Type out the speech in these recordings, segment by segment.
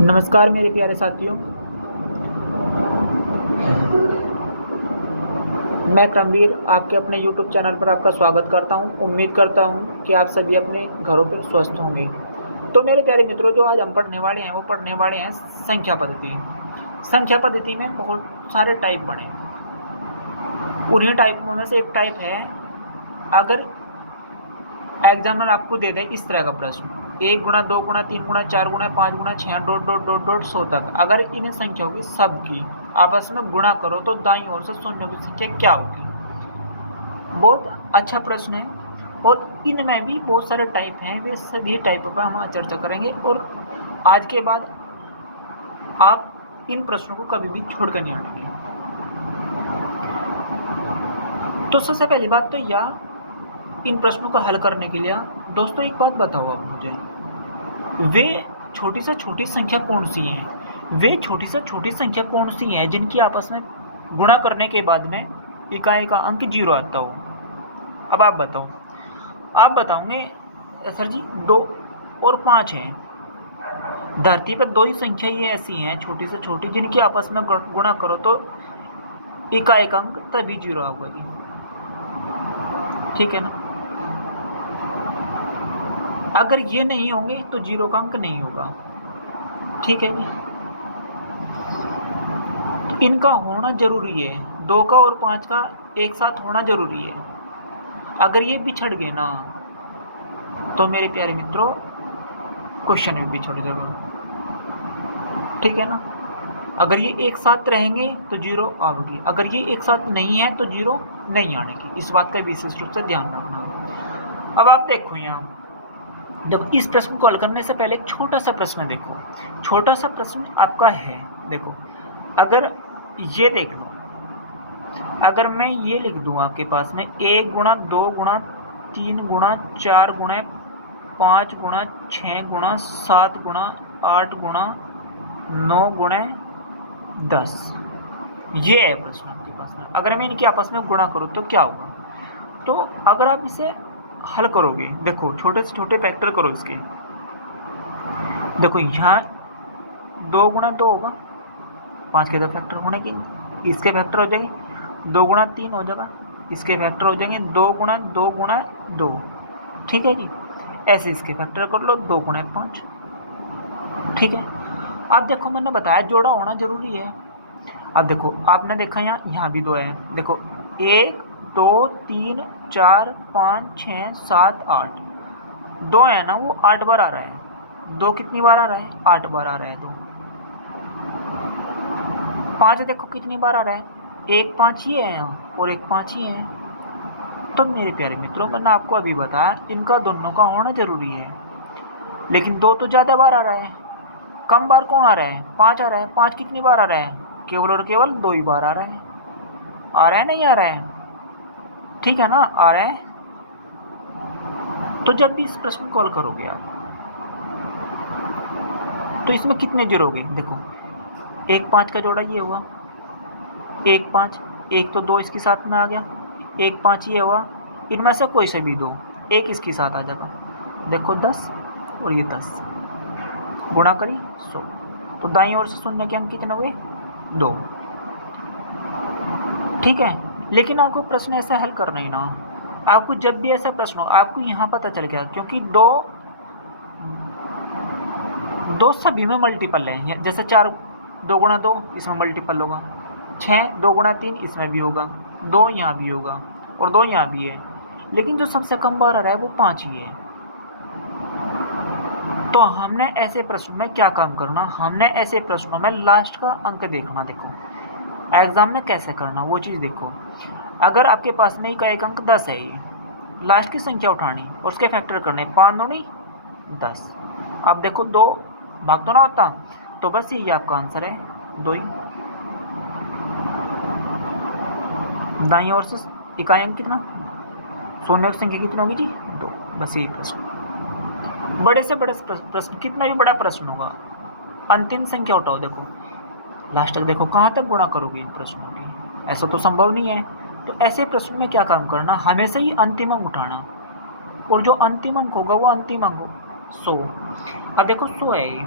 नमस्कार मेरे प्यारे साथियों, मैं क्रमवीर आपके अपने YouTube चैनल पर आपका स्वागत करता हूं। उम्मीद करता हूं कि आप सभी अपने घरों पर स्वस्थ होंगे। तो मेरे प्यारे मित्रों, जो आज हम पढ़ने वाले हैं वो पढ़ने वाले हैं संख्या पद्धति। संख्या पद्धति में बहुत सारे टाइप बने, उन्हीं टाइपों में से एक टाइप है, अगर एग्जामिनर आपको दे दे इस तरह का प्रश्न 1 गुणा 2 गुणा 3 गुणा 4 गुणा 5 गुणा 6 डॉट डॉट डॉट डॉट 100 तक, अगर इन संख्याओं की सबकी आपस में गुणा करो तो दाईं ओर से शून्यों की संख्या क्या होगी। बहुत अच्छा प्रश्न है और इनमें भी बहुत सारे टाइप हैं। वे सभी टाइपों पर हम चर्चा करेंगे और आज के बाद आप इन प्रश्नों को कभी भी छोड़कर नहीं हटेंगे। तो सबसे पहली बात तो यह, इन प्रश्नों को हल करने के लिए दोस्तों एक बात बताओ आप मुझे, वे छोटी से छोटी संख्या कौन सी हैं? वे छोटी से छोटी संख्या कौन सी हैं जिनकी आपस में गुणा करने के बाद में इकाई का अंक 0 आता हो? अब आप बताओ। आप बताओगे सर जी 2 और 5 हैं। धरती पर 2 ही संख्या ही ऐसी हैं छोटी से छोटी जिनकी आपस में गुणा करो तो इकाई का अंक तभी 0 आएगा। ठीक है ना? अगर ये नहीं होंगे तो 0 का अंक नहीं होगा। ठीक है जी? तो इनका होना जरूरी है, 2 का और 5 का एक साथ होना जरूरी है। अगर ये बिछड़ गए ना तो मेरे प्यारे मित्रों क्वेश्चन भी बिछड़ जाएगा। ठीक है ना? अगर ये एक साथ रहेंगे तो 0 आएगी, अगर ये एक साथ नहीं है तो 0 नहीं आने की। इस बात का विशेष रूप से ध्यान रखना। अब आप देखो, यहाँ देखो, इस प्रश्न को हल करने से पहले एक छोटा सा प्रश्न देखो। छोटा सा प्रश्न आपका है, देखो, अगर ये देख लो, अगर मैं ये लिख दूं आपके पास में 1 गुणा 2 गुणा 3 गुणा 4 गुणा 5 गुणा 6 गुणा 7 गुणा 8 गुणा 9 गुणा 10, ये है प्रश्न आपके पास में। अगर मैं इनके आपस में गुणा करूं तो क्या होगा? तो अगर आप इसे हल करोगे, देखो छोटे से छोटे फैक्टर करो इसके। देखो यहाँ 2 गुणा 2 होगा, 5 के तो फैक्टर होने के, इसके फैक्टर हो जाएंगे, 2 गुणा 3 हो जाएगा, इसके फैक्टर हो जाएंगे 2 गुणा 2 गुणा 2। ठीक है जी? ऐसे इसके फैक्टर कर लो 2 गुणा 5। ठीक है? अब देखो मैंने बताया जोड़ा होना जरूरी है। अब देखो आपने देखा यहाँ भी 2 है। देखो 1 2 3 4 5 6 7 8, 2 है ना, वो 8 बार आ रहा है। 2 कितनी बार आ रहा है? 8 बार आ रहा है 2। 5 देखो कितनी बार आ रहा है? 1 5 ही है यहाँ और 1 5 ही है। तो मेरे प्यारे मित्रों, मैंने आपको अभी बताया इनका दोनों का होना जरूरी है, लेकिन 2 तो ज़्यादा बार आ रहा है, कम बार कौन आ रहा है? 5 आ रहा है। 5 कितनी बार आ रहा है? केवल और केवल 2 ही बार आ रहा है। आ रहा है नहीं आ रहा है? ठीक है ना? आ रहा है। तो जब भी इस प्रश्न को हल करोगे आप तो इसमें कितने जोड़ोगे? देखो 1 5 का जोड़ा ये हुआ, 1 5, 1 तो 2 इसके साथ में आ गया, 1 5 ये हुआ, इनमें से कोई से भी 2, 1 इसके साथ आ जाएगा। देखो 10 और ये 10 गुणा करी 100, तो दाईं ओर से शून्य के अंक कितने हुए? 2। ठीक है? लेकिन आपको प्रश्न ऐसा हल करना ही ना, आपको जब भी ऐसा प्रश्न हो आपको यहाँ पता चल गया, क्योंकि 2 सभी में मल्टीपल है। जैसे 4 2 गुणा 2 इसमें मल्टीपल होगा, 6 2 गुणा 3 इसमें भी होगा, 2 यहाँ भी होगा और 2 यहाँ भी है, लेकिन जो सबसे कम बार आ रहा है वो 5 ही है। तो हमने ऐसे प्रश्नों में क्या काम करना? हमने ऐसे प्रश्नों में लास्ट का अंक देखना। देखो एग्जाम में कैसे करना वो चीज़ देखो। अगर आपके पास में का एक अंक 10 है, ये लास्ट की संख्या उठानी और उसके फैक्टर करने, 5 दूनी 10। अब देखो 2 भाग तो ना होता, तो बस ये आपका आंसर है 2 ही। दाईं ओर से इकाई अंक कितना? शून्य की संख्या कितनी होगी जी? 2। बस ये प्रश्न। बड़े से बड़े प्रश्न, कितना भी बड़ा प्रश्न होगा, अंतिम संख्या उठाओ। देखो लास्ट तक देखो कहाँ तक गुणा करोगे इन प्रश्नों की? ऐसा तो संभव नहीं है। तो ऐसे प्रश्न में क्या काम करना? हमेशा ही अंतिम अंक उठाना, और जो अंतिम अंक होगा वो अंतिम अंक 100। अब देखो 100 है ये,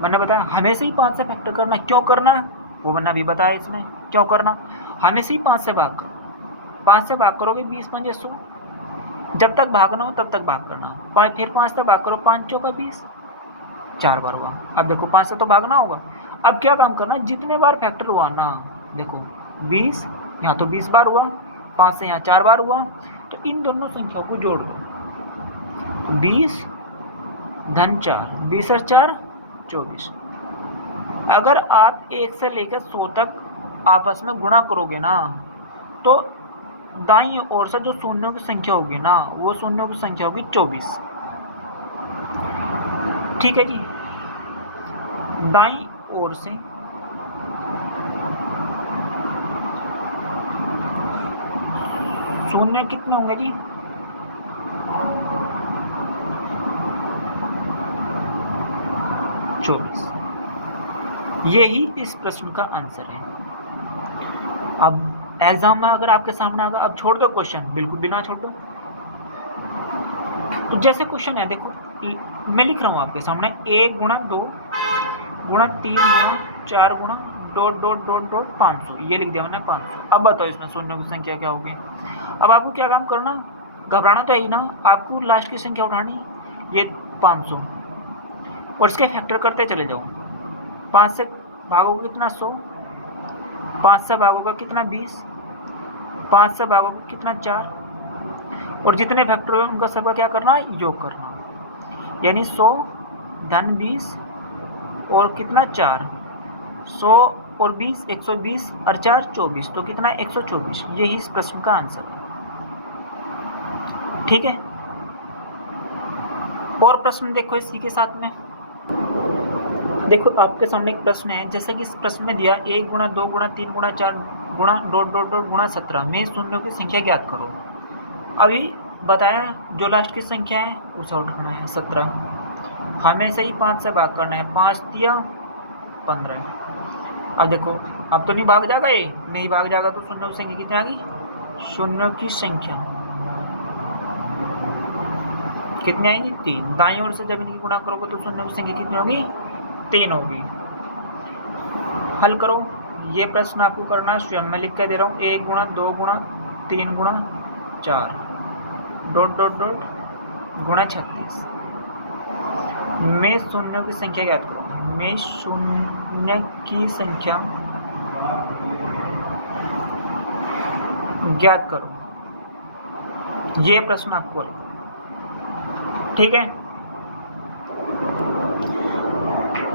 मैंने बताया हमेशा ही 5 से फैक्टर करना। क्यों करना है वो मैंने अभी बताया इसमें क्यों करना। हमेशा ही 5 से भाग करो। 5 से भाग करोगे 20 पंजे 100, जब तक भागना हो तब तक भाग करना। फिर 5 से भाग करो, 5 चौका 20, 4 बार हुआ। अब देखो 5 से तो भागना होगा। अब क्या काम करना, जितने बार फैक्टर हुआ ना, देखो 20 यहाँ तो 20 बार हुआ, 5 से यहाँ 4 बार हुआ, तो इन दोनों संख्याओं को जोड़ दो। तो 20 धन 4, 20 और 4 24। अगर आप 1 से लेकर 100 तक आपस में गुणा करोगे ना, तो दाईं ओर से जो शून्यों की संख्या होगी ना, वो शून्यों की संख्या होगी 24। ठीक है जी। दाईं ओर से शून्य कितने होंगे जी, 24। यही इस प्रश्न का आंसर है। अब एग्जाम में अगर आपके सामने आगा, अब छोड़ दो क्वेश्चन, बिल्कुल भी ना छोड़ दो। तो जैसे क्वेश्चन है, देखो मैं लिख रहा हूँ आपके सामने 1 गुणा 2 गुणा 3 गुणा 4 गुणा डॉट डॉट डॉट डॉट 500, ये लिख दिया मैंने 500। अब बताओ इसमें शून्यों की संख्या क्या होगी। अब आपको क्या काम करना, घबराना तो है ही ना, आपको लास्ट की संख्या उठानी, ये 500, और इसके फैक्टर करते चले जाओ। 5 से भागोगे कितना 100, 5 से भागोगे कितना 20, 5 से भागोगे कितना 4, और जितने फैक्टर हुए उनका सबका क्या करना है, योग करना। यानी 100 धन 20 और कितना 4, 100 और 20 120 और 4 24, तो कितना 124। यही इस प्रश्न का आंसर है। ठीक है। और प्रश्न देखो इसी के साथ में, देखो आपके सामने एक प्रश्न है, जैसे कि इस प्रश्न में दिया 1 गुणा 2 गुणा 3 गुणा 4 गुणा डॉट डॉट डॉट गुणा 17 में शून्यों की संख्या ज्ञात करो। अभी बताया जो लास्ट की संख्या है उसे उठाना है 17। हमें से ही 5 से भाग करना है, 5 दिया 15। अब देखो अब तो नहीं भाग जाएगा, ये नहीं भाग जाएगा तो शून्यों की संख्या कितनी आ गई, शून्यों की संख्या कितनी आएगी 3। दाईं ओर से जब इनकी गुणा करोगे तो शून्यों की संख्या कितनी होगी, 3 होगी। हल करो। ये प्रश्न आपको करना स्वयं, मैं लिख कर दे रहा हूँ 1 गुणा 2 गुणा 3 गुणा 4 डॉट डॉट डॉट गुणा 36 में शून्यों की संख्या ज्ञात करो। में शून्य की संख्या ज्ञात करो, ये प्रश्न आपको। ठीक है।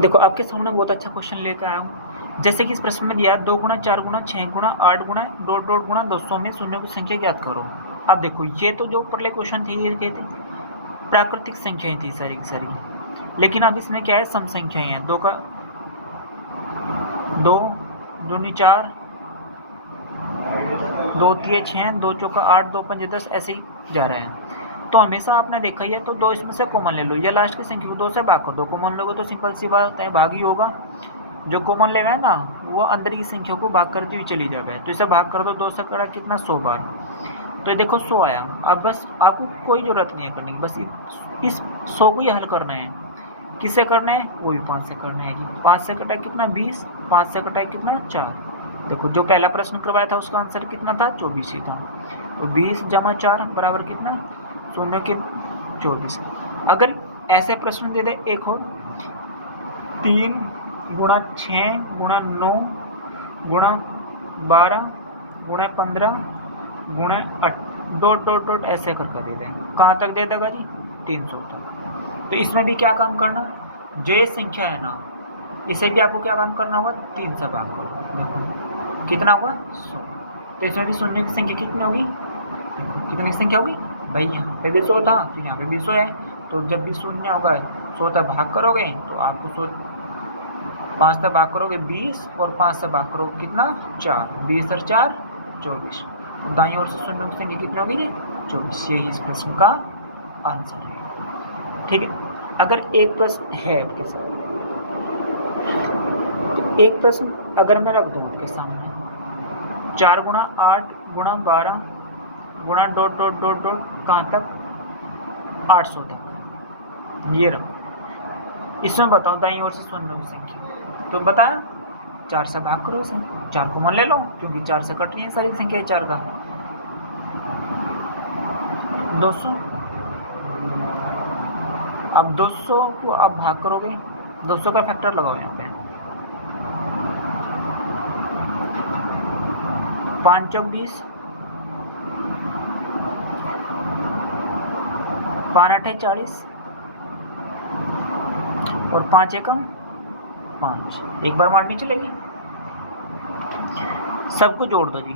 देखो आपके सामने बहुत अच्छा क्वेश्चन लेकर आया हूँ। जैसे कि इस प्रश्न में दिया 2 गुणा 4 गुणा 6 गुणा 8 गुणा डॉट डॉट गुणा 200 में शून्यों की संख्या ज्ञात करो। अब देखो ये तो जो पहले क्वेश्चन थे ये कहते प्राकृतिक संख्याएं थी सारी की सारी, लेकिन अब इसमें क्या है, सम संख्याएं हैं। 2 का 2 दूनी 4, 2 3 6, 2 चौका 8, 2 पंजे 10, ऐसे ही जा रहे हैं। तो हमेशा आपने देखा ही है, तो 2 इसमें से कॉमन ले लो, ये लास्ट की संख्या को 2 से भाग कर दो। कॉमन लोगे तो सिंपल सी बात है भाग ही होगा। जो कॉमन लेगा है ना वो अंदर की संख्या को भाग करती हुई चली जाए, तो इसे भाग कर दो 2 से करा कितना 100 बार, तो ये देखो 100 आया। अब बस आपको कोई ज़रूरत नहीं है करने की, बस इस 100 को ही हल करना है। किससे करना है, वो भी 5 से करना है जी। 5 से कटा कितना 20, 5 से कटा कितना 4। देखो जो पहला प्रश्न करवाया था उसका आंसर कितना था, 24 ही था। तो 20 जमा 4 बराबर कितना, शून्य के 24। अगर ऐसे प्रश्न दे दे एक और 3 गुणा 6 गुणा 9 गुणा 12 गुणा 15 गुणा 8 डॉट डॉट डॉट ऐसे करके दे दें, कहाँ तक दे देगा जी, 300 तक। तो इसमें भी क्या काम करना, जो संख्या है ना इसे भी आपको क्या काम करना होगा, 3 से भाग करो। देखो कितना होगा 100। तो इसमें भी शून्य की संख्या कितनी होगी, देखो कितनी संख्या होगी भाई, यहाँ पे भी 100 था फिर यहाँ पे भी 100 है। तो जब भी शून्य होगा 100 तक भाग करोगे तो आपको 100, 5 से भाग करोगे 20 और 5 से भाग करोगे कितना 4, 20 और 4 24। दाईं ओर से शून्य की संख्या कितनी होगी 24। ये इस प्रश्न का आंसर है। ठीक है। अगर एक प्रश्न है आपके साथ, तो एक प्रश्न अगर मैं रख दूं आपके सामने 4 गुणा 8 गुणा 12 गुणा डॉट डॉट डॉट डॉट कहाँ तक 800 तक, ये रखो। इसमें बताओ दाईं ओर से शून्य की संख्या। तुम बताया 4 से भाग करो इसे, 4 कॉमन ले लो क्योंकि 4 से कट रही है सारी संख्या 4 का 200। अब 200 को आप भाग करोगे, 200 का फैक्टर लगाओ यहाँ पे, 5 चौक 20, 5 आठे 40 और 5 एकम 5। एक बार मारनी चलेगी, सबको जोड़ दो जी।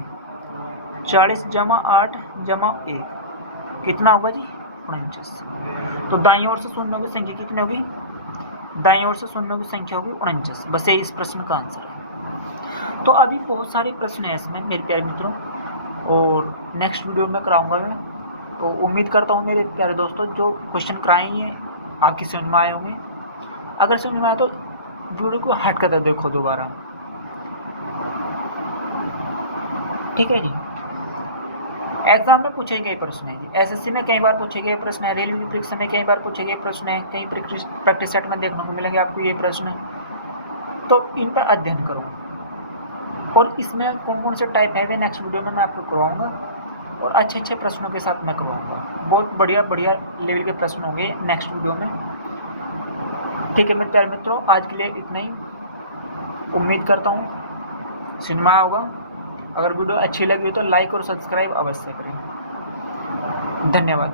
40 जमा 8 जमा 1 कितना होगा जी 49। तो दाईं ओर से शून्यों की संख्या कितनी होगी, दाईं ओर से शून्यों की संख्या होगी 49। बस ये इस प्रश्न का आंसर है। तो अभी बहुत सारे प्रश्न हैं इसमें मेरे प्यारे मित्रों, और नेक्स्ट वीडियो में कराऊंगा मैं। तो उम्मीद करता हूँ मेरे प्यारे दोस्तों जो क्वेश्चन कराएंगे आपकी समझ में आए होंगे। अगर समझ में आया तो वीडियो को हट कर देखो दोबारा, ठीक है जी। एग्जाम में पूछे गए प्रश्न है जी, एसएससी में कई बार पूछे गए प्रश्न है, रेलवे की परीक्षा में कई बार पूछे गए प्रश्न है, कई प्रैक्टिस सेट में देखने को मिलेंगे आपको ये प्रश्न। तो इन पर अध्ययन करो, और इसमें कौन कौन से टाइप है वे नेक्स्ट वीडियो में मैं आपको करवाऊंगा, और अच्छे अच्छे प्रश्नों के साथ मैं करवाऊंगा। बहुत बढ़िया बढ़िया लेवल के प्रश्न होंगे नेक्स्ट वीडियो में, ठीक है मेरे प्यारे मित्रों। आज के लिए इतना ही, उम्मीद करता हूँ सिनेमा होगा। अगर वीडियो अच्छी लगी हो तो लाइक और सब्सक्राइब अवश्य करें। धन्यवाद।